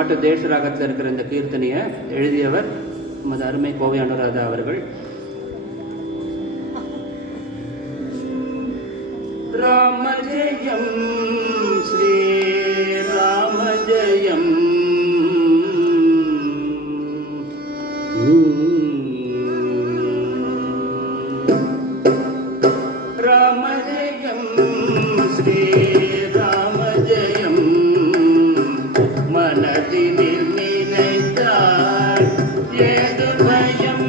பாட்டு தேசராகத்தில் இருக்கிற இந்த கீர்த்தனையை எழுதியவர் நமது அருமை கோவை அனுராதா அவர்கள். ராம ஜெயம் ஸ்ரீ ராம ஜெயம், ராம ஜெயம் ஸ்ரீ ராம ஜெயம், மனதினில் நினைத்தால் ஏது பயம்.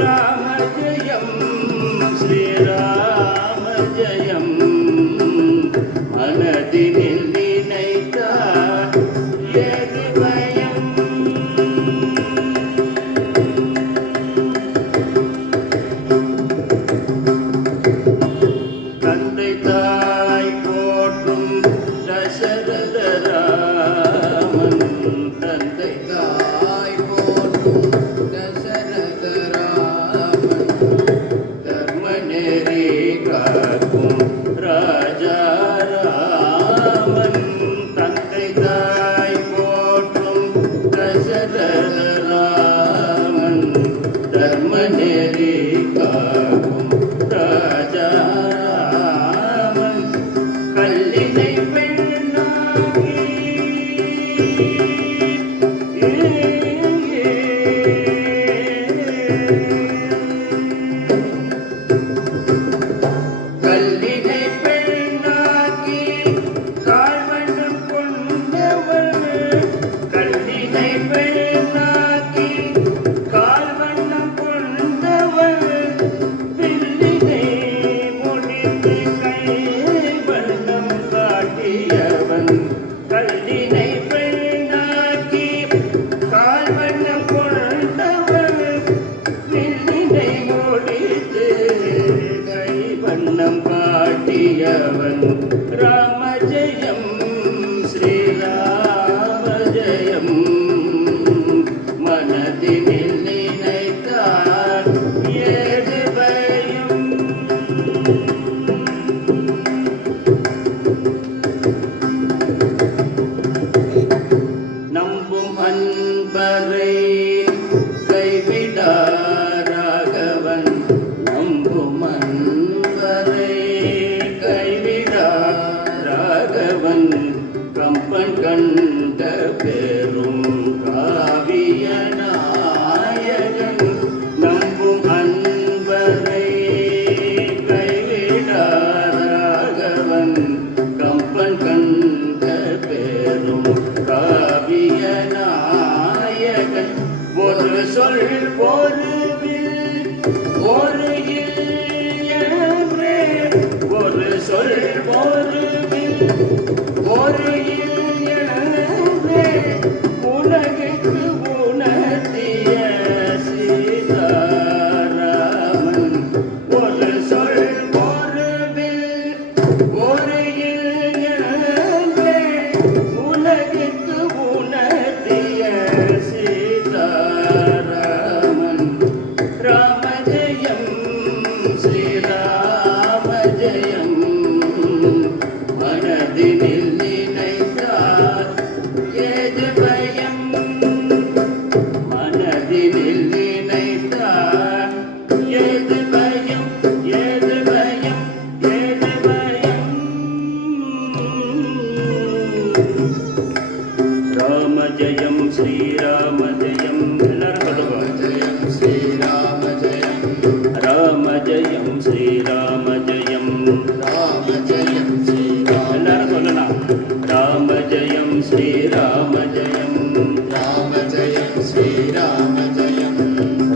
ராம ஜெயம் ஸ்ரீ ராம ஜெயம், மனதினில் நினைத்தால் ஏது பயம். தந்தை தாய் போற்றும் தசரத ராமன், தந்தை தாய் போற்றும் தசரத ராமன், தர்ம நெறி காக்கும் ராஜா ராமன். தந்தை தாய் போற்றும் தசரத ராமன், தர்ம நெறி காக்கும் ராஜா ராமன். கல்லினை பெண்ணாகி கல்லினை பெண்ணாக்கி கால்வண்ணம் கொண்டவள், கல்லினை பெண்ணாக்கி கால்வண்ணம் கொண்டவள், வில்லினை முடித்து கைவண்ணம் காட்டியவன். கல்லினை பெண்ணாக்கி கால்வண்ணம் கொண்டவள், வில்லினை முடித்து கைவண்ணம் காட்டியவன். ராம ஜெயம் ஸ்ரீ ராம ஜெயம், மனதினில் நினைத்தால் ஏது பயம். நம்பும் அன்பரை கைவிடாராகவன், நம்பும் அன்பரை கைவிடாராகவன். கம்பன் கண்ட பெரும் காவிய நாயகன், நம்பும் அன்பரை கைவிடாராகவன். கம்பன் கண்ட பெரும் காவிய நாயகன். ஒரு சொல் ஒரு வில் ஒரு இல்லே, ஒரு சொல் ஒரு வில் ஒரு இல்லே, உலகுக்கு உணர்த்திய சீதாராமன். ஒரு சொல் ஒரு வில் ஒரு இல்லே, உலகுக்கு உணர்த்திய சீதாராமன். ராம ஜெயம் ஸ்ரீ ராம ஜெயம், மனதினில் நினைத்தால் ஏது பயம். மனதினில் நினைத்தால் ஏது பயம், ஏது பயம், ஏது பயம். ராம ஜெயம் ஸ்ரீ ராம ஜெயம், எல்லாரும் சொல்லுங்க. ஜெயம் ஸ்ரீ ராம ஜெயம், ராம ஜெயம் ஸ்ரீ ராம ஜெயம், ராம ஜெயம் ஸ்ரீ ராம. எல்லாரும் சொல்லலாம். ராம ஜெயம் ஸ்ரீ ராம ஜெயம், ராம ஜெயம் ஸ்ரீ ராம ஜெயம்,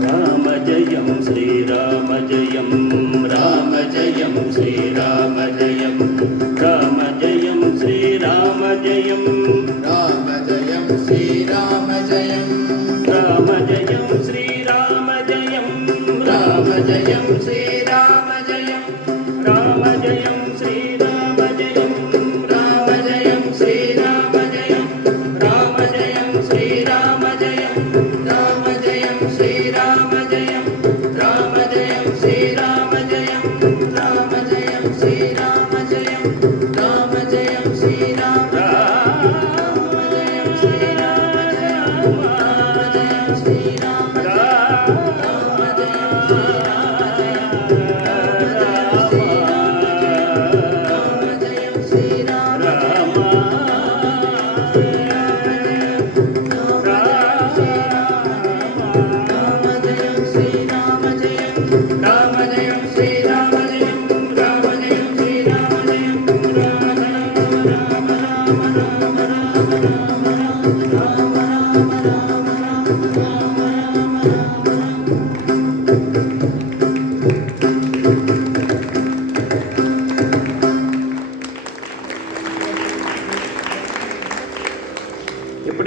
ராம ஜெயம் ஸ்ரீ ராம ஜெயம், ராம ஜெயம் ஸ்ரீ ராம ஜெயம், ராம ஜெயம் ஸ்ரீ ராம ஜெயம், ராம ஜெயம் ஸ்ரீ ராம ஜெயம், ராம ஜெயம் ஸ்ரீ ராம ஜெயம், ராம ஜெயம் ஸ்ரீ ராம ஜெயம், ராம ஜெயம் ஸ்ரீ ராம ஜெயம், ராம ஜெயம் ஸ்ரீ ராம ஜெயம், ராம ஜெயம் ஸ்ரீ ராம ஜெயம், ராம ஜெயம் ஸ்ரீ ராம ஜெயம், ராம ஜெயம் ஸ்ரீ ராம ஜெயம், ராம ஜெயம் ஸ்ரீ ராம ஜெயம், ராம ஜெயம் ஸ்ரீ ராம ஜெயம்.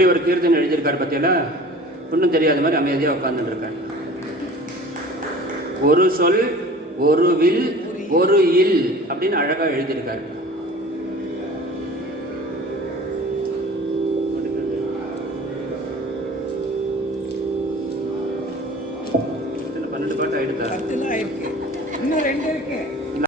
எப்படி ஒரு கீர்த்தனை எழுதியிருக்காரு பத்தியெல்லாம் ஒன்றும் தெரியாத மாதிரி அமைதியாக உட்கார்ந்துட்டு இருக்காரு. ஒரு சொல் ஒரு வில் ஒரு இல் அப்படின்னு அழகாக எழுதியிருக்காரு.